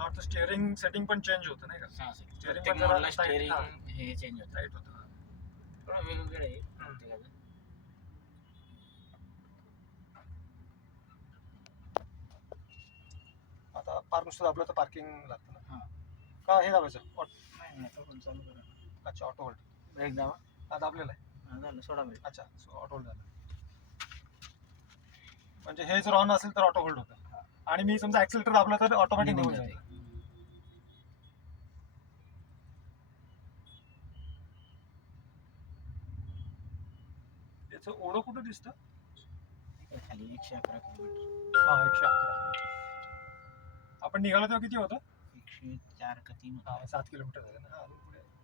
मला वाटतं steering setting पण चेंज होतं नाही का? प्रत्येक पण जरा मोडला tight- स्टेअरिंग हा. हे चेंज होतं. टाईट होतं. थोडं वेगवेगळं आहे प्रत्येकाचं. आता पार्क नुसतं दाबलं तर पार्किंग लागतं ना? हा. का हे दाबायचं? नाही आता पण चालू करा. अच्छा, ऑटो होल्ड. ब्रेक दाबा. हा, दाबलेला आहे. हा, झालं सोडा ब्रेक. अच्छा, ऑटो होल्ड झालं. म्हणजे हे जर ऑन असेल तर ऑटो होल्ड होतं आणि मी समजा ऍक्सिलेटर दाबलं तर ऑटोमॅटिक निघून जाईल. याचं ओढं कुठं दिसतं? खाली 111 किलोमीटर. हा, 111. आपण निघालो तेव्हा किती होतं? 104 का 3 हा, 7 किलोमीटर झालं ना.